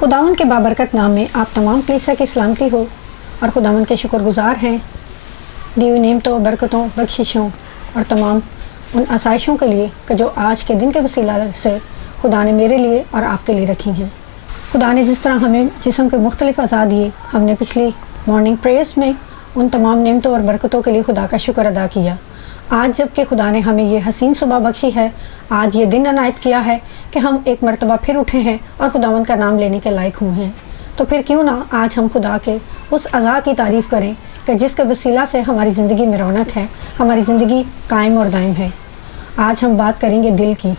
खुदावन के बाबरकत नाम में आप तमाम कलीसिया की सलामती हो और खुदावन के शुक्रगुजार हैं दी हुई नेमतों, बरकतों, बख्शिशों और तमाम उन आसाइशों के लिए कि जो आज के दिन के वसीला से खुदा ने मेरे लिए और आपके लिए रखी हैं। खुदा ने जिस तरह हमें जिस्म के मुख्तलिफ अज़ा दिए, हमने पिछली मॉर्निंग प्रेयर्स में उन तमाम नेमतों और बरकतों के लिए खुदा का शुक्र अदा किया। आज जबकि खुदा ने हमें ये हसीन सुबह बख्शी है, आज ये दिन अनायत किया है कि हम एक मरतबा फिर उठे हैं और खुदावन का नाम लेने के लायक हुए हैं, तो फिर क्यों ना आज हम खुदा के उस अज़ा की तारीफ़ करें कि जिसके वसीला से हमारी ज़िंदगी में रौनक है, हमारी ज़िंदगी कायम और दायम है। आज हम बात करेंगे दिल की,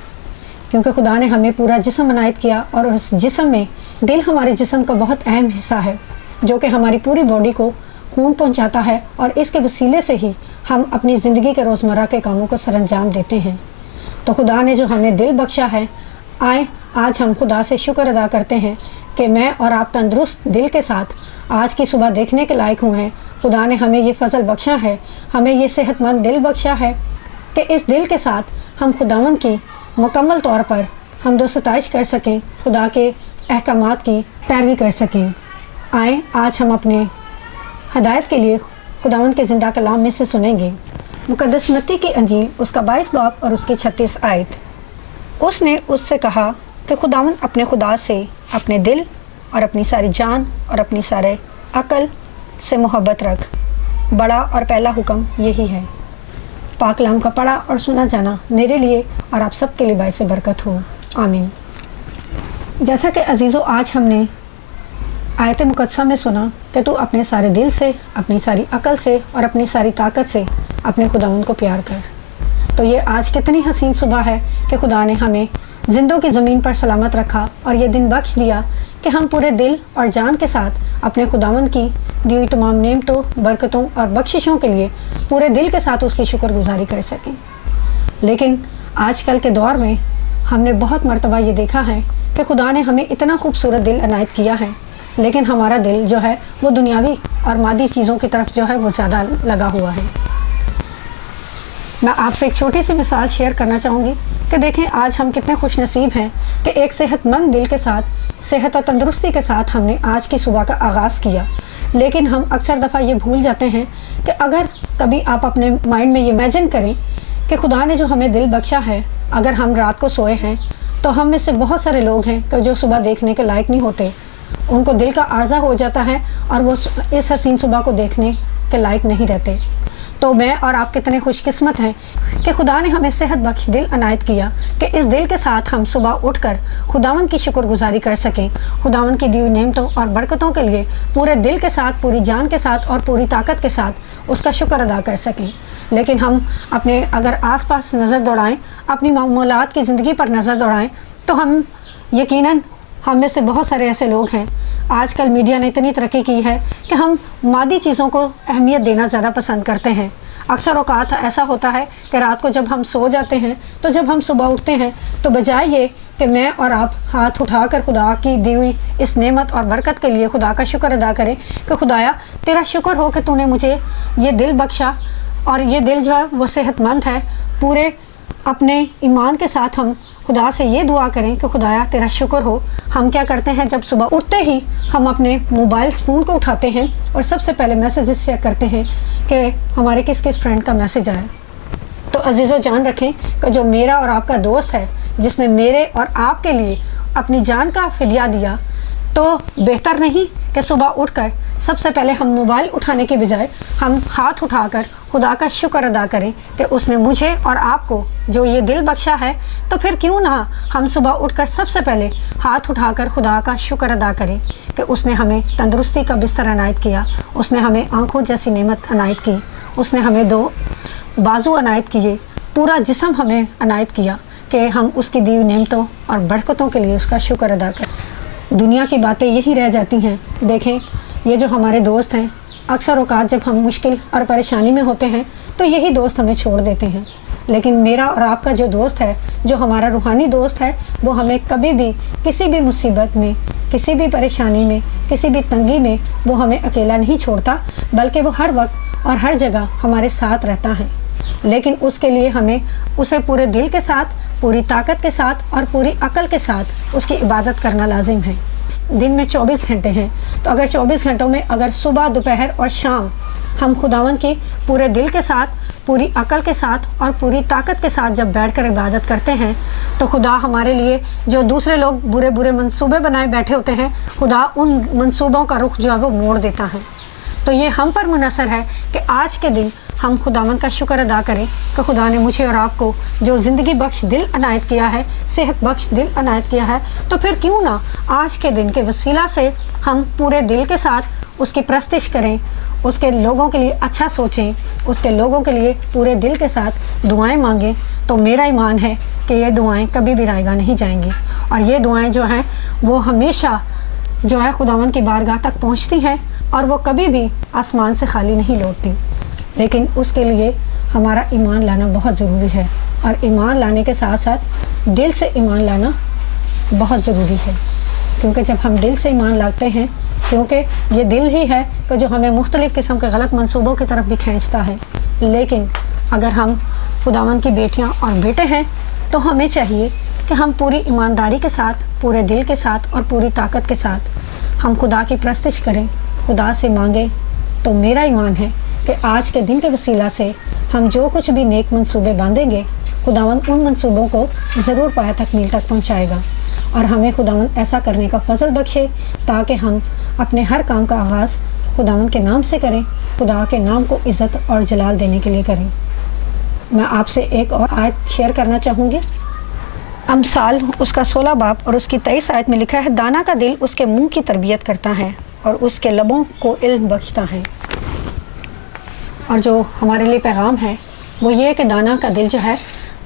क्योंकि खुदा ने हमें पूरा जिस्म अनायत किया और उस जिस्म में दिल हमारे जिस्म का बहुत अहम हिस्सा है, जो कि हमारी पूरी बॉडी को खून पहुंचाता है और इसके वसीले से ही हम अपनी ज़िंदगी के रोज़मर्रा के कामों को सरअंजाम देते हैं। तो खुदा ने जो हमें दिल बख्शा है, आए आज हम खुदा से शुक्र अदा करते हैं कि मैं और आप तंदुरुस्त दिल के साथ आज की सुबह देखने के लायक हुए हैं। खुदा ने हमें ये फजल बख्शा है, हमें ये सेहतमंद दिल बख्शा है कि इस दिल के साथ हम खुदावन की मुकम्मल तौर पर हमदो सताइश कर सकें, खुदा के अहकामात की पैरवी कर सकें। आए आज हम अपने हदायत के लिए खुदावंद के ज़िंदा कलाम में से सुनेंगे। मुकद्दस मत्ती की अंजील उसका 22 बाब और उसकी 36 आयत। उसने उससे कहा कि खुदावंद अपने खुदा से अपने दिल और अपनी सारी जान और अपनी सारे अकल से मोहब्बत रख। बड़ा और पहला हुक्म यही है। पाक कलाम का पढ़ा और सुना जाना मेरे लिए और आप सब के लिए बाइस बरकत हो, आमीन। जैसा कि अजीज़ों आज हमने आयत मुकद्दसा में सुना कि तू अपने सारे दिल से, अपनी सारी अकल से और अपनी सारी ताकत से अपने खुदावंद को प्यार कर। तो ये आज कितनी हसीन सुबह है कि खुदा ने हमें जिंदों की ज़मीन पर सलामत रखा और ये दिन बख्श दिया कि हम पूरे दिल और जान के साथ अपने खुदावंद की दी हुई तमाम नेमतों, बरकतों और बख्शिशों के लिए पूरे दिल के साथ उसकी शुक्रगुजारी कर सकें। लेकिन आजकल के दौर में हमने बहुत मरतबा ये देखा है कि खुदा ने हमें इतना खूबसूरत दिल अनायत किया है, लेकिन हमारा दिल जो है वो दुनियावी और मादी चीज़ों की तरफ जो है वो ज़्यादा लगा हुआ है। मैं आपसे एक छोटी सी मिसाल शेयर करना चाहूँगी कि देखें आज हम कितने खुश नसीब हैं कि एक सेहतमंद दिल के साथ, सेहत और तंदुरुस्ती के साथ हमने आज की सुबह का आगाज़ किया। लेकिन हम अक्सर दफ़ा ये भूल जाते हैं कि अगर कभी आप अपने माइंड में ये इमेजिन करें कि खुदा ने जो हमें दिल बख्शा है, अगर हम रात को सोए हैं तो हम में से बहुत सारे लोग हैं कि जो सुबह देखने के लायक नहीं होते, उनको दिल का आर्जा हो जाता है और वो इस हसीन सुबह को देखने के लायक नहीं रहते। तो मैं और आप कितने खुशकिस्मत हैं कि खुदा ने हमें सेहत बख्श दिल अनायत किया कि इस दिल के साथ हम सुबह उठकर खुदावन की शुक्रगुजारी कर सकें, खुदावन की दी हुई नेमतों और बरकतों के लिए पूरे दिल के साथ, पूरी जान के साथ और पूरी ताकत के साथ उसका शुक्र अदा कर सकें। लेकिन हम अपने अगर आसपास नज़र दौड़ाएं, अपनी मामूलात की ज़िंदगी पर नज़र दौड़ाएं, तो हम यकीनन हम में से बहुत सारे ऐसे लोग हैं। आजकल मीडिया ने इतनी तरक्की की है कि हम मादी चीज़ों को अहमियत देना ज़्यादा पसंद करते हैं। अक्सर औक़ात ऐसा होता है कि रात को जब हम सो जाते हैं तो जब हम सुबह उठते हैं तो बजाय ये कि मैं और आप हाथ उठाकर खुदा की दी हुई इस नेमत और बरकत के लिए खुदा का शुक्र अदा करें कि खुदाया तेरा शुक्र हो कि तूने मुझे ये दिल बख्शा और ये दिल जो है वो सेहतमंद है, पूरे अपने ईमान के साथ हम खुदा से ये दुआ करें कि खुदाया तेरा शुक्र हो। हम क्या करते हैं, जब सुबह उठते ही हम अपने मोबाइल फ़ोन को उठाते हैं और सबसे पहले मैसेजेस चेक करते हैं कि हमारे किस किस फ्रेंड का मैसेज आया। तो अजीज़ों जान रखें कि जो मेरा और आपका दोस्त है, जिसने मेरे और आपके लिए अपनी जान का फिदिया दिया, तो बेहतर नहीं कि सुबह उठकर सबसे पहले हम मोबाइल उठाने के बजाय हम हाथ उठाकर खुदा का शुक्र अदा करें कि उसने मुझे और आपको जो ये दिल बख्शा है। तो फिर क्यों ना हम सुबह उठकर सबसे पहले हाथ उठाकर खुदा का शुक्र अदा करें कि उसने हमें तंदुरुस्ती का बिस्तर अनायत किया, उसने हमें आँखों जैसी नेमत अनायत की, उसने हमें 2 बाजू अनायत किए, पूरा जिस्म हमें अनायत किया कि हम उसकी दी हुई नेमतों और बरकतों के लिए उसका शुक्र अदा करें। दुनिया की बातें यही रह जाती हैं। देखें ये जो हमारे दोस्त हैं, अक्सर औक़ात जब हम मुश्किल और परेशानी में होते हैं तो यही दोस्त हमें छोड़ देते हैं। लेकिन मेरा और आपका जो दोस्त है, जो हमारा रूहानी दोस्त है, वो हमें कभी भी किसी भी मुसीबत में, किसी भी परेशानी में, किसी भी तंगी में वो हमें अकेला नहीं छोड़ता, बल्कि वो हर वक्त और हर जगह हमारे साथ रहता है। लेकिन उसके लिए हमें उसे पूरे दिल के साथ, पूरी ताकत के साथ और पूरी अकल के साथ उसकी इबादत करना लाजिम है। दिन में 24 घंटे हैं, तो अगर 24 घंटों में अगर सुबह, दोपहर और शाम हम खुदावंद की पूरे दिल के साथ, पूरी अकल के साथ और पूरी ताकत के साथ जब बैठकर इबादत करते हैं, तो खुदा हमारे लिए जो दूसरे लोग बुरे बुरे मंसूबे बनाए बैठे होते हैं, खुदा उन मंसूबों का रुख जो है वो मोड़ देता है। तो ये हम पर मुनहसर है कि आज के दिन हम खुदावंद का शुक्र अदा करें कि खुदा ने मुझे और आपको जो ज़िंदगी बख्श दिल अनायत किया है, सेहत बख्श दिल अनायत किया है, तो फिर क्यों ना आज के दिन के वसीला से हम पूरे दिल के साथ उसकी प्रस्तिश करें, उसके लोगों के लिए अच्छा सोचें, उसके लोगों के लिए पूरे दिल के साथ दुआएं मांगें। तो मेरा ईमान है कि ये दुआएं कभी भी रायगा नहीं जाएंगी और ये दुआएं जो हैं वो हमेशा जो है खुदावंद की बारगाह तक पहुंचती हैं और वो कभी भी आसमान से खाली नहीं लौटती। लेकिन उसके लिए हमारा ईमान लाना बहुत ज़रूरी है और ईमान लाने के साथ साथ दिल से ईमान लाना बहुत ज़रूरी है, क्योंकि जब हम दिल से ईमान लाते हैं, क्योंकि ये दिल ही है कि जो हमें मुख्तलिफ़ किस्म के गलत मंसूबों की तरफ भी खींचता है। लेकिन अगर हम खुदावंद की बेटियां और बेटे हैं तो हमें चाहिए कि हम पूरी ईमानदारी के साथ, पूरे दिल के साथ और पूरी ताकत के साथ हम खुदा की प्रस्तिश करें, खुदा से मांगें। तो मेरा ईमान है कि आज के दिन के वसीला से हम जो कुछ भी नेक मंसूबे बांधेंगे, खुदावंद उन मंसूबों को ज़रूर पाया तकमील तक पहुँचाएगा और हमें खुदावंद ऐसा करने का फजल बख्शे ताकि हम अपने हर काम का आगाज़ खुदावंद के नाम से करें, खुदा के नाम को इज़्ज़त और जलाल देने के लिए करें। मैं आपसे एक और आयत शेयर करना चाहूँगी। अमसाल उसका 16 बाब और उसकी 23 आयत में लिखा है, दाना का दिल उसके मुंह की तरबियत करता है और उसके लबों को इल्म बख्शता है। और जो हमारे लिए पैगाम है वो ये है कि दाना का दिल जो है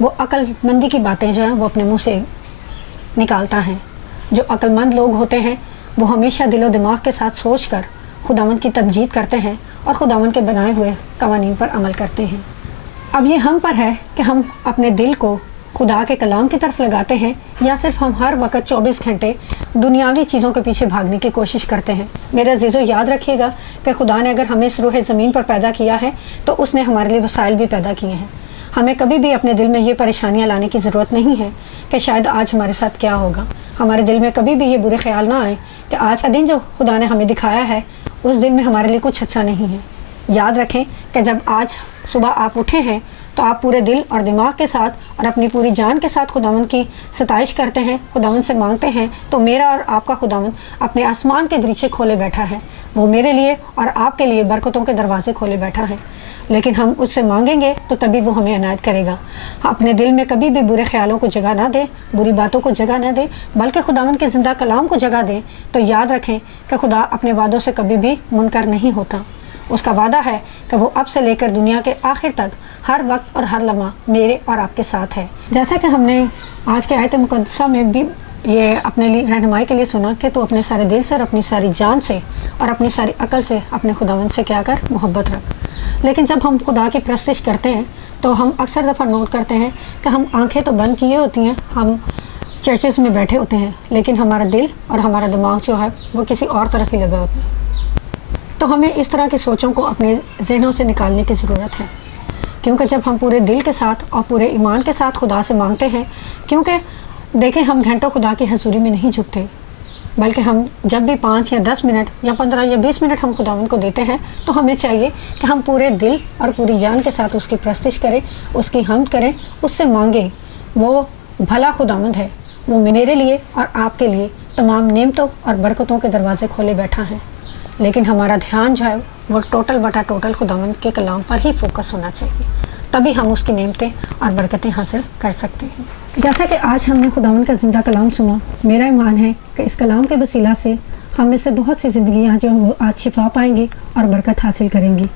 वो अक्लमंदी की बातें जो हैं वो अपने मुंह से निकालता है। जो अक्लमंद लोग होते हैं वो हमेशा दिलो दिमाग के साथ सोच कर खुदावंद की तमजीद करते हैं और खुदावंद के बनाए हुए कवानीन पर अमल करते हैं। अब ये हम पर है कि हम अपने दिल को खुदा के कलाम की तरफ लगाते हैं या सिर्फ हम हर वक्त 24 घंटे दुनियावी चीज़ों के पीछे भागने की कोशिश करते हैं। मेरे अजीज़ों, याद रखिएगा कि खुदा ने अगर हमें इस रूह ज़मीन पर पैदा किया है तो उसने हमारे लिए वसाइल भी पैदा किए हैं। हमें कभी भी अपने दिल में ये परेशानियां लाने की ज़रूरत नहीं है कि शायद आज हमारे साथ क्या होगा। हमारे दिल में कभी भी ये बुरे ख्याल ना आए कि आज का दिन जो खुदा ने हमें दिखाया है उस दिन में हमारे लिए कुछ अच्छा नहीं है। याद रखें कि जब आज सुबह आप उठे हैं तो आप पूरे दिल और दिमाग के साथ और अपनी पूरी जान के साथ खुदावंद की सताइश करते हैं, खुदावंद से मांगते हैं। तो मेरा और आपका खुदावंद अपने आसमान के दरीचे खोले बैठा है। वो मेरे लिए और आपके लिए बरकतों के दरवाजे खोले बैठा है। लेकिन हम उससे मांगेंगे तो तभी वो हमें अनायत करेगा। अपने दिल में कभी भी बुरे ख्यालों को जगह ना दे, बुरी बातों को जगह ना दे, बल्कि खुदावंद के ज़िंदा कलाम को जगह दे। तो याद रखें कि खुदा अपने वादों से कभी भी मुनकर नहीं होता। उसका वादा है कि वो अब से लेकर दुनिया के आखिर तक हर वक्त और हर लम्हा मेरे और आपके साथ है। जैसा कि हमने आज के आयत मुक़द्दसा में भी ये अपने लिए रहनुमाई के लिए सुना कि तू अपने सारे दिल से और अपनी सारी जान से और अपनी सारी अकल से अपने खुदावंद से क्या कर, मोहब्बत रख। लेकिन जब हम खुदा की प्रस्तिश करते हैं तो हम अक्सर दफ़ा नोट करते हैं कि हम आंखें तो बंद किए होती हैं, हम चर्चेस में बैठे होते हैं, लेकिन हमारा दिल और हमारा दिमाग जो है वो किसी और तरफ ही लगा होता है। तो हमें इस तरह की सोचों को अपने जहनों से निकालने की ज़रूरत है, क्योंकि जब हम पूरे दिल के साथ और पूरे ईमान के साथ खुदा से मांगते हैं, क्योंकि देखें हम घंटों खुदा की हजूरी में नहीं झुकते, बल्कि हम जब भी 5 या 10 मिनट या 15 या 20 मिनट हम खुदावंद को देते हैं तो हमें चाहिए कि हम पूरे दिल और पूरी जान के साथ उसकी प्रस्तिश करें, उसकी हम्द करें, उससे मांगें। वो भला खुदावंद है, वो मेरे लिए और आपके लिए तमाम नेमतों और बरकतों के दरवाजे खोले बैठा है। लेकिन हमारा ध्यान जो है वो टोटल बटा टोटल खुदावंद के कलाम पर ही फोकस होना चाहिए, तभी हम उसकी नेमतें और बरकतें हासिल कर सकते हैं। जैसा कि आज हमने खुदावंद का ज़िंदा कलाम सुना, मेरा ईमान है कि इस कलाम के वसीला से हम में से बहुत सी ज़िंदगियाँ जो वो आज शिफा पाएंगी और बरकत हासिल करेंगी।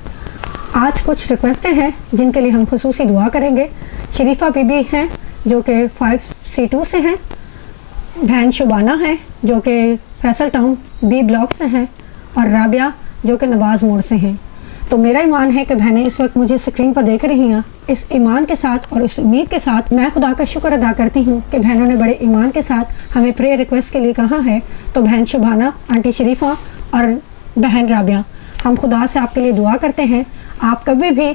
आज कुछ रिक्वेस्टें हैं जिनके लिए हम खुसूसी दुआ करेंगे। शरीफा बीबी हैं जो कि 5C2 से हैं, बहन शुबाना है जो कि फैसल टाउन B ब्लॉक से हैं और राबिया जो कि नवाज़ मोड़ से हैं। तो मेरा ईमान है कि बहनें इस वक्त मुझे स्क्रीन पर देख रही हैं। इस ईमान के साथ और इस उम्मीद के साथ मैं खुदा का शुक्र अदा करती हूँ कि बहनों ने बड़े ईमान के साथ हमें प्रेयर रिक्वेस्ट के लिए कहा है। तो बहन शुबाना, आंटी शरीफा और बहन राबिया, हम खुदा से आपके लिए दुआ करते हैं। आप कभी भी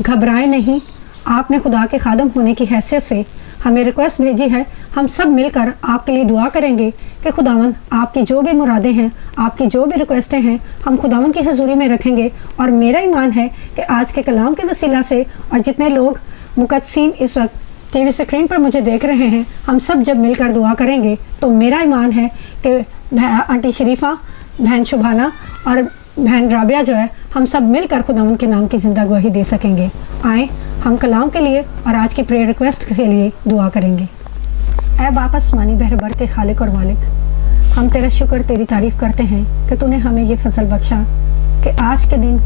घबराएं नहीं, आपने खुदा के खादम होने की हैसियत से ہمیں ریکویسٹ بھیجی ہے ہم سب مل کر آپ کے لیے دعا کریں گے کہ خداوند آپ کی جو بھی مرادیں ہیں، آپ کی جو بھی ریکویسٹیں ہیں، ہم خداوند کی حضوری میں رکھیں گے۔ اور میرا ایمان ہے کہ آج کے کلام کے وسیلہ سے اور جتنے لوگ مقدسین اس وقت ٹی وی اسکرین پر مجھے دیکھ رہے ہیں، ہم سب جب مل کر دعا کریں گے تو میرا ایمان ہے کہ آنٹی شریفہ، بہن شبھانہ اور بہن رابعہ جو ہے، ہم سب مل کر خداوند کے نام کی زندہ گواہی دے سکیں گے۔ آئیں ہم کلام کے لیے اور آج کی پریئر ریکویسٹ کے لیے دعا کریں گے۔ اے باپ آسمانی بہربر کے خالق اور مالک، ہم تیرا شکر تیری تعریف کرتے ہیں کہ تو نے ہمیں یہ فضل بخشا کہ آج کے دن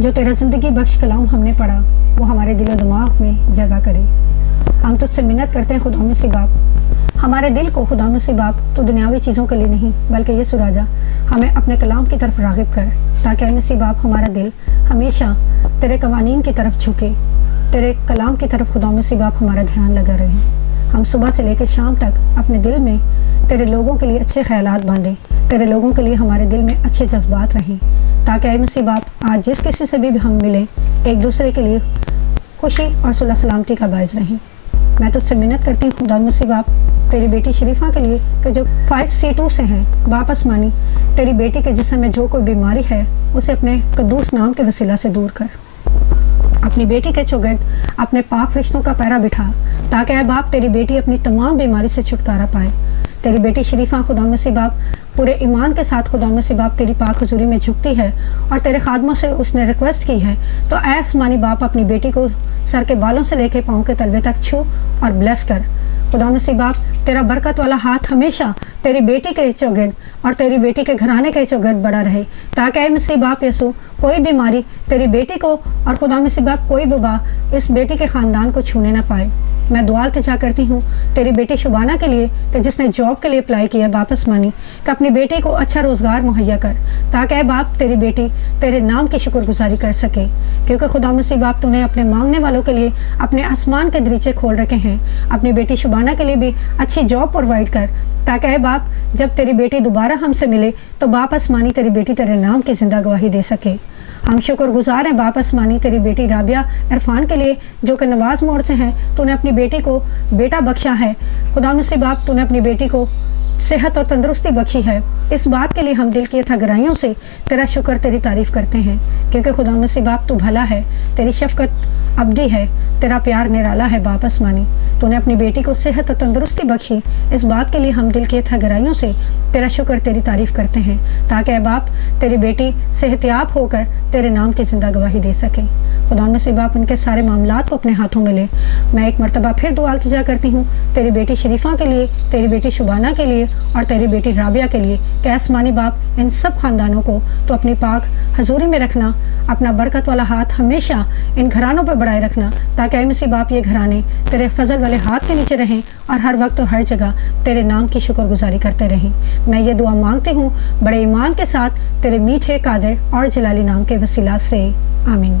جو تیرا زندگی بخش کلام ہم نے پڑھا وہ ہمارے دل و دماغ میں جگہ کرے۔ ہم تجھ سے منت کرتے ہیں خدا مسیح باپ، ہمارے دل کو خدا مسیح باپ تو دنیاوی چیزوں کے لیے نہیں بلکہ یہ سراجا ہمیں اپنے کلام کی طرف راغب کر، تاکہ اے مسیح باپ ہمارا دل ہمیشہ تیرے قوانین کی طرف جھکے، تیرے کلام کی طرف خدا مسیح باپ ہمارا دھیان لگا رہے۔ ہم صبح سے لے کے شام تک اپنے دل میں تیرے لوگوں کے لیے اچھے خیالات باندھیں، تیرے لوگوں کے لیے ہمارے دل میں اچھے جذبات رہیں، تاکہ اے مسیح باپ آج جس کسی سے بھی ہم ملیں ایک دوسرے کے لیے خوشی اور صلح سلامتی کا باعث رہیں۔ میں تجھ سے منت کرتی ہوں خدا مسیح باپ تیری بیٹی شریفہ کے لیے کہ جو 5C2 سے ہیں، باپ آسمانی تیری بیٹی کے جسم میں جو کوئی بیماری ہے اسے اپنے قدوس نام کے وسیلہ سے دور کر، اپنی بیٹی کے چوگرد اپنے پاک فرشتوں کا پیرا بٹھا، تاکہ اے باپ تیری بیٹی اپنی تمام بیماری سے چھٹکارا پائے۔ تیری بیٹی شریفہ خدا مسیح باپ پورے ایمان کے ساتھ خدا مسیح باپ تیری پاک حضوری میں جھکتی ہے اور تیرے خادموں سے اس نے ریکویسٹ کی ہے، تو اے آسمانی باپ اپنی بیٹی کو سر کے بالوں سے لے کے پاؤں کے تلوے تک چھو اور بلیس کر۔ خدا مسیح باپ تیرا برکت والا ہاتھ ہمیشہ تیری بیٹی کے چوگرد اور تیری بیٹی کے گھرانے کے چوگرد بڑا رہے، تاکہ اے مسیح باپ یسوع کوئی بیماری تیری بیٹی کو اور خدا مسیح باپ کوئی وبا اس بیٹی کے خاندان کو چھونے نہ پائے۔ میں دعا التجا کرتی ہوں تیری بیٹی شبانہ کے لیے کہ جس نے جاب کے لیے اپلائی کیا ہے باپ آسمانی، کہ اپنی بیٹی کو اچھا روزگار مہیا کر، تاکہ اے باپ تیری بیٹی تیرے نام کی شکر گزاری کر سکے، کیونکہ خدا مسیح باپ تو نے اپنے مانگنے والوں کے لیے اپنے آسمان کے دریچے کھول رکھے ہیں۔ اپنی بیٹی شبانہ کے لیے بھی اچھی جاب پرووائڈ کر، تاکہ اے باپ جب تیری بیٹی دوبارہ ہم سے ملے تو باپ آسمانی تیری بیٹی تیرے نام کی زندہ گواہی دے سکے۔ ہم شکر گزار ہیں باپ آسمانی تیری بیٹی رابعہ عرفان کے لیے جو کہ نواز موڑ سے ہیں، تو نے اپنی بیٹی کو بیٹا بخشا ہے۔ خدا مسیح باپ تو نے اپنی بیٹی کو صحت اور تندرستی بخشی ہے۔ اس بات کے لیے ہم دل کی گہرائیوں سے تیرا شکر تیری تعریف کرتے ہیں، کیونکہ خدا مسیح باپ تو بھلا ہے، تیری شفقت ابدی ہے، تیرا پیار نرالا ہے باپ آسمانی۔ تو نے اپنی بیٹی کو صحت اور تندرستی بخشی، اس بات کے لیے ہم دل کی گہرائیوں سے تیرا شکر تیری تعریف کرتے ہیں، تاکہ اے باپ تیری بیٹی صحت یاب ہو کر تیرے نام کی زندہ گواہی دے سکے۔ خدا مسیح باپ ان کے سارے معاملات کو اپنے ہاتھوں میں لے۔ میں ایک مرتبہ پھر دعا التجا کرتی ہوں تیری بیٹی شریفہ کے لیے، تیری بیٹی شبانہ کے لیے اور تیری بیٹی رابعہ کے لیے کہ آسمانی باپ ان سب خاندانوں کو تو اپنی پاک حضوری میں رکھنا، اپنا برکت والا ہاتھ ہمیشہ ان گھرانوں پر بڑھائے رکھنا، تاکہ اے مسیح باپ یہ گھرانے تیرے فضل والے ہاتھ کے نیچے رہیں اور ہر وقت اور ہر جگہ تیرے نام کی شکر گزاری کرتے رہیں۔ میں یہ دعا مانگتی ہوں بڑے ایمان کے ساتھ تیرے میٹھے، قادر اور جلالی نام کے وسیلہ سے، آمین۔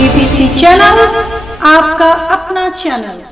PPC چینل آپ کا اپنا چینل۔